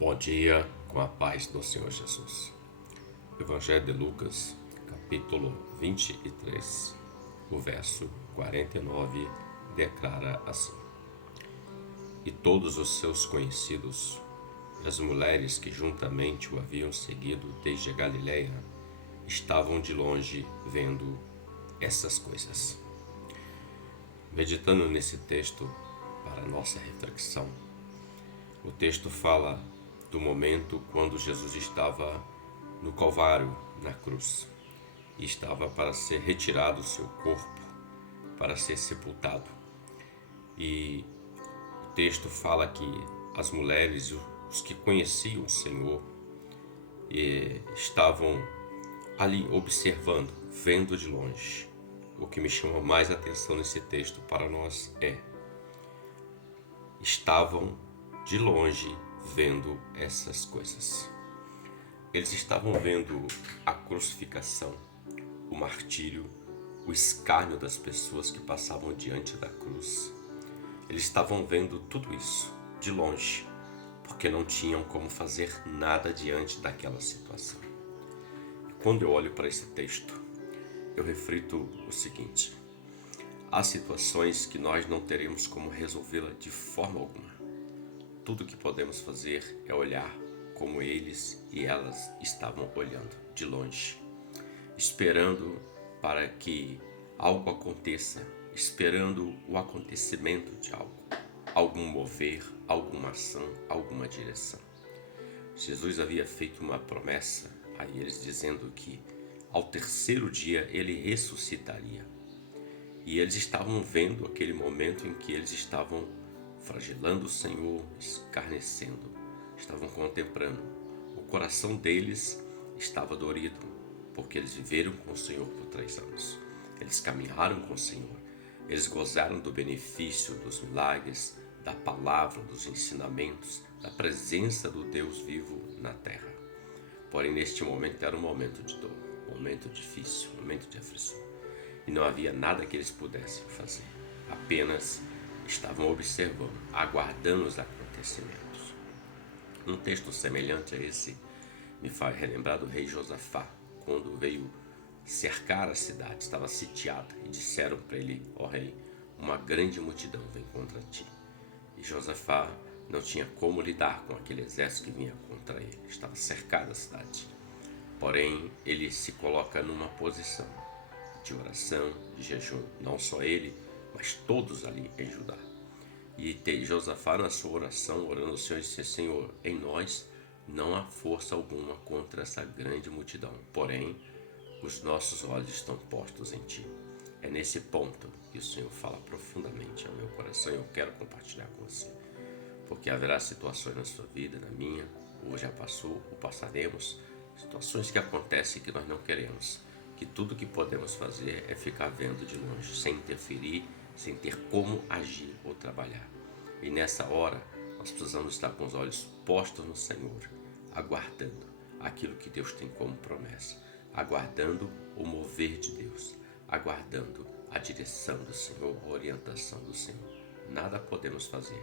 Bom dia, com a paz do Senhor Jesus. Evangelho de Lucas, capítulo 23, o verso 49, declara assim: E todos os seus conhecidos, e as mulheres que juntamente o haviam seguido desde a Galiléia, estavam de longe vendo essas coisas. Meditando nesse texto para nossa reflexão, o texto fala do momento quando Jesus estava no Calvário, na cruz, e estava para ser retirado o seu corpo, para ser sepultado. E o texto fala que as mulheres, os que conheciam o Senhor, estavam ali observando, vendo de longe. O que me chama mais atenção nesse texto para nós estavam de longe vendo essas coisas. Eles estavam vendo a crucificação, o martírio, o escárnio das pessoas que passavam diante da cruz. Eles estavam vendo tudo isso de longe, porque não tinham como fazer nada diante daquela situação. E quando eu olho para esse texto, eu reflito o seguinte: há situações que nós não teremos como resolvê-la de forma alguma. Tudo que podemos fazer é olhar como eles e elas estavam olhando, de longe, esperando para que algo aconteça, esperando o acontecimento de algo, algum mover, alguma ação, alguma direção. Jesus havia feito uma promessa a eles dizendo que ao terceiro dia ele ressuscitaria. E eles estavam vendo aquele momento em que eles estavam flagilando o Senhor, escarnecendo, estavam contemplando. O coração deles estava dorido, porque eles viveram com o Senhor por 3 anos. Eles caminharam com o Senhor, eles gozaram do benefício dos milagres, da palavra, dos ensinamentos, da presença do Deus vivo na terra. Porém, neste momento era um momento de dor, um momento difícil, um momento de aflição. E não havia nada que eles pudessem fazer, apenas estavam observando, aguardando os acontecimentos. Um texto semelhante a esse me faz relembrar do rei Josafá, quando veio cercar a cidade, estava sitiada, e disseram para ele: ó rei, uma grande multidão vem contra ti. E Josafá não tinha como lidar com aquele exército que vinha contra ele, estava cercada a cidade. Porém, ele se coloca numa posição de oração, de jejum, não só ele, mas todos ali em Judá. E Josafá, na sua oração, orando ao Senhor, disse: Senhor, em nós não há força alguma contra essa grande multidão, porém os nossos olhos estão postos em ti. É nesse ponto que o Senhor fala profundamente ao meu coração e eu quero compartilhar com você, porque haverá situações na sua vida, na minha, ou já passou, ou passaremos, situações que acontecem que nós não queremos, que tudo que podemos fazer é ficar vendo de longe, sem interferir, sem ter como agir ou trabalhar. E nessa hora, nós precisamos estar com os olhos postos no Senhor, aguardando aquilo que Deus tem como promessa, aguardando o mover de Deus, aguardando a direção do Senhor, a orientação do Senhor. Nada podemos fazer,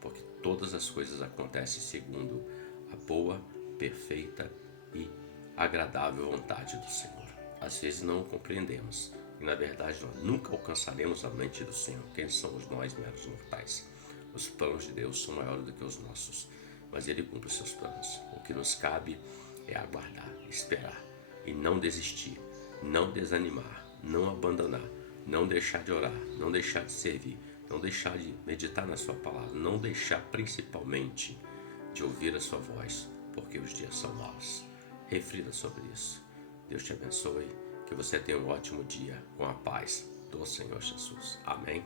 porque todas as coisas acontecem segundo a boa, perfeita e agradável vontade do Senhor. Às vezes não o compreendemos e, na verdade, nós nunca alcançaremos a mente do Senhor. Quem somos nós, meros mortais? Os planos de Deus são maiores do que os nossos, mas Ele cumpre os seus planos. O que nos cabe é aguardar, esperar e não desistir, não desanimar, não abandonar, não deixar de orar, não deixar de servir, não deixar de meditar na sua palavra, não deixar principalmente de ouvir a sua voz, porque os dias são maus. Reflita sobre isso. Deus te abençoe, que você tenha um ótimo dia com a paz do Senhor Jesus. Amém.